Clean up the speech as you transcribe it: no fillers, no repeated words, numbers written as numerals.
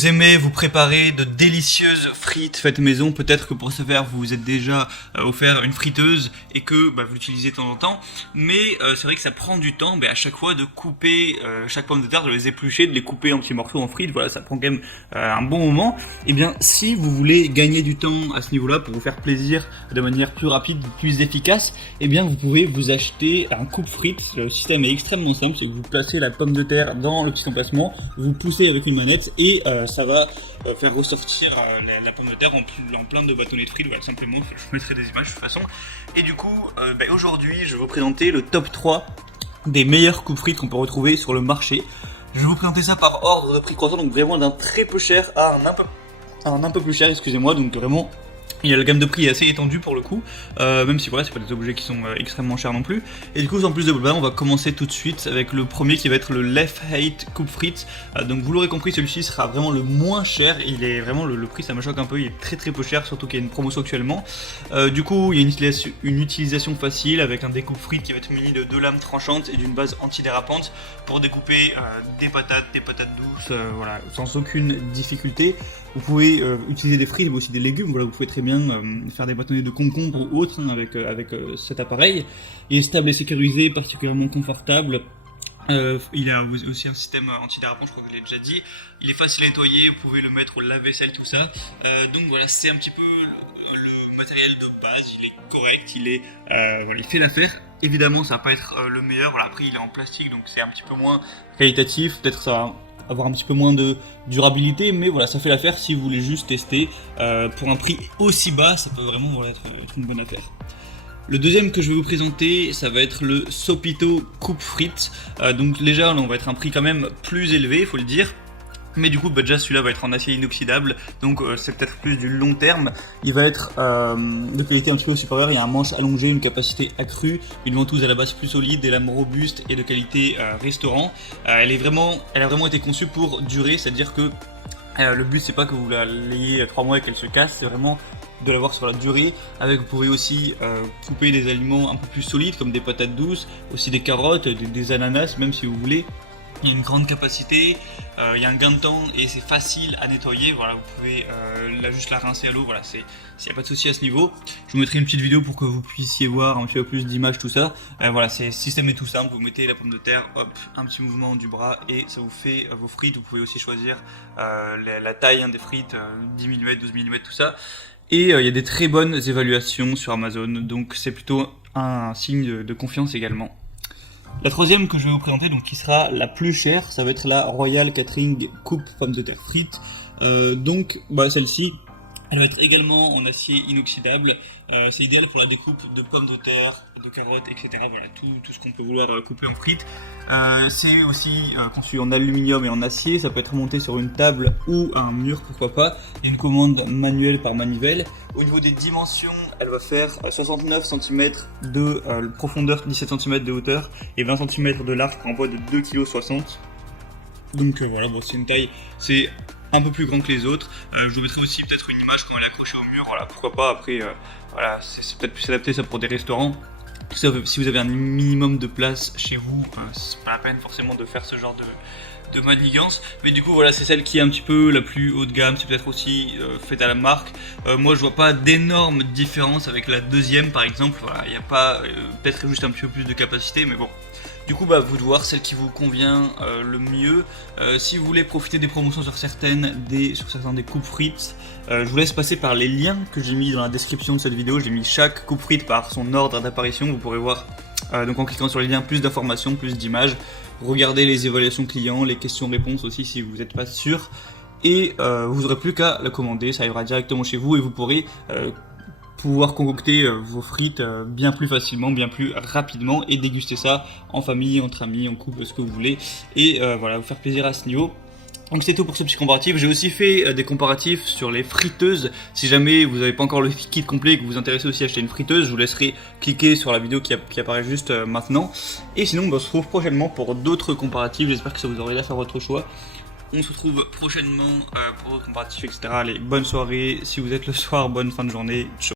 vous aimez vous préparer de délicieuses frites faites maison, peut-être que pour ce faire vous vous êtes déjà offert une friteuse et que vous l'utilisez de temps en temps, mais c'est vrai que ça prend du temps à chaque fois de couper chaque pomme de terre, de les éplucher, de les couper en petits morceaux en frites, voilà, ça prend quand même un bon moment. Et bien si vous voulez gagner du temps à ce niveau-là pour vous faire plaisir de manière plus rapide, plus efficace, et bien vous pouvez vous acheter un coupe-frites. Le système est extrêmement simple, c'est que vous placez la pomme de terre dans le petit emplacement, vous poussez avec une manette et ça va faire ressortir la pomme de terre en plein de bâtonnets de frites. Voilà, simplement, je mettrai des images de toute façon. Et du coup, aujourd'hui, je vais vous présenter le top 3 des meilleurs coupes frites qu'on peut retrouver sur le marché. Je vais vous présenter ça par ordre de prix croissant, donc vraiment d'un très peu cher à un peu plus cher, excusez-moi, donc vraiment... La gamme de prix est assez étendue pour le coup, même si voilà, c'est pas des objets qui sont extrêmement chers non plus. Et du coup, sans plus de blabla, on va commencer tout de suite avec le premier qui va être le Left Hate coupe frites. Donc vous l'aurez compris, celui-ci sera vraiment le moins cher. Il est vraiment le prix, ça me choque un peu, il est très peu cher, surtout qu'il y a une promotion actuellement. Du coup, il y a une utilisation facile avec un découpe frites qui va être muni de 2 lames tranchantes et d'une base antidérapante pour découper des patates douces, voilà, sans aucune difficulté. Vous pouvez utiliser des frites mais aussi des légumes, voilà, vous pouvez très bien faire des bâtonnets de concombre ou autres avec cet appareil. Il est stable et sécurisé, particulièrement confortable. Il a aussi un système antidérapant, je crois que je l'ai déjà dit. Il est facile à nettoyer, vous pouvez le mettre au lave-vaisselle, tout ça. Donc voilà, c'est un petit peu le matériel de base, il est correct, voilà, il fait l'affaire. Évidemment, ça va pas être le meilleur, voilà, après il est en plastique, donc c'est un petit peu moins qualitatif, peut-être ça va avoir un petit peu moins de durabilité, mais voilà, ça fait l'affaire si vous voulez juste tester. Pour un prix aussi bas, ça peut vraiment voilà, être une bonne affaire. Le deuxième que je vais vous présenter, ça va être le Sopito coupe frites. Donc déjà, là, on va être un prix quand même plus élevé, il faut le dire. Mais du coup, déjà celui-là va être en acier inoxydable, donc c'est peut-être plus du long terme. Il va être de qualité un petit peu supérieure, il y a un manche allongé, une capacité accrue, une ventouse à la base plus solide, des lames robustes et de qualité restaurant. Elle a vraiment été conçue pour durer, c'est-à-dire que le but c'est pas que vous la l'ayez 3 mois et qu'elle se casse, c'est vraiment de l'avoir sur la durée. Vous pouvez aussi couper des aliments un peu plus solides comme des patates douces, aussi des carottes, des ananas même si vous voulez. Il y a une grande capacité, il y a un gain de temps et c'est facile à nettoyer. Voilà, vous pouvez juste la rincer à l'eau, voilà, il n'y a pas de souci à ce niveau. Je vous mettrai une petite vidéo pour que vous puissiez voir un petit peu plus d'images, tout ça. Voilà, le système est tout simple, vous mettez la pomme de terre, hop, un petit mouvement du bras et ça vous fait vos frites. Vous pouvez aussi choisir la taille des frites, 10 mm, 12 mm, tout ça. Et il y a des très bonnes évaluations sur Amazon, donc c'est plutôt un signe de confiance également. La troisième que je vais vous présenter, donc qui sera la plus chère, ça va être la Royal Catering coupe pommes de terre frites. Donc celle-ci, elle va être également en acier inoxydable. C'est idéal pour la découpe de pommes de terre, de carottes, etc. Voilà, tout ce qu'on peut vouloir couper en frites. C'est aussi conçu en aluminium et en acier. Ça peut être monté sur une table ou un mur, pourquoi pas. Il y a une commande manuelle par manivelle. Au niveau des dimensions, elle va faire 69 cm de profondeur, 17 cm de hauteur et 20 cm de large pour un poids de 2,60 kg. Donc voilà, c'est une taille, c'est un peu plus grand que les autres. Je vous mettrai aussi peut-être une image quand elle est accrochée au mur, voilà, pourquoi pas. Après, voilà, c'est peut-être plus adapté ça pour des restaurants. Si vous avez un minimum de place chez vous, c'est pas la peine forcément de faire ce genre de manigance, mais du coup voilà, c'est celle qui est un petit peu la plus haut de gamme. C'est peut-être aussi faite à la marque. Moi je vois pas d'énormes différences avec la deuxième par exemple. Voilà, il n'y a pas peut-être juste un petit peu plus de capacité, mais bon. Du coup vous de voir celle qui vous convient le mieux. Si vous voulez profiter des promotions sur certains des coupes frites, je vous laisse passer par les liens que j'ai mis dans la description de cette vidéo. J'ai mis chaque coupe frite par son ordre d'apparition. Vous pourrez voir donc en cliquant sur les liens plus d'informations, plus d'images. Regardez les évaluations clients, les questions-réponses aussi si vous n'êtes pas sûr. Et vous n'aurez plus qu'à la commander, ça arrivera directement chez vous et vous pourrez pouvoir concocter vos frites bien plus facilement, bien plus rapidement et déguster ça en famille, entre amis, en couple, ce que vous voulez. Et voilà, vous faire plaisir à ce niveau. Donc c'est tout pour ce petit comparatif. J'ai aussi fait des comparatifs sur les friteuses. Si jamais vous n'avez pas encore le kit complet et que vous vous intéressez aussi à acheter une friteuse, je vous laisserai cliquer sur la vidéo qui apparaît juste maintenant. Et sinon, on se retrouve prochainement pour d'autres comparatifs. J'espère que ça vous aura aidé à faire votre choix. On se retrouve prochainement pour d'autres comparatifs, etc. Allez, bonne soirée. Si vous êtes le soir, bonne fin de journée. Ciao.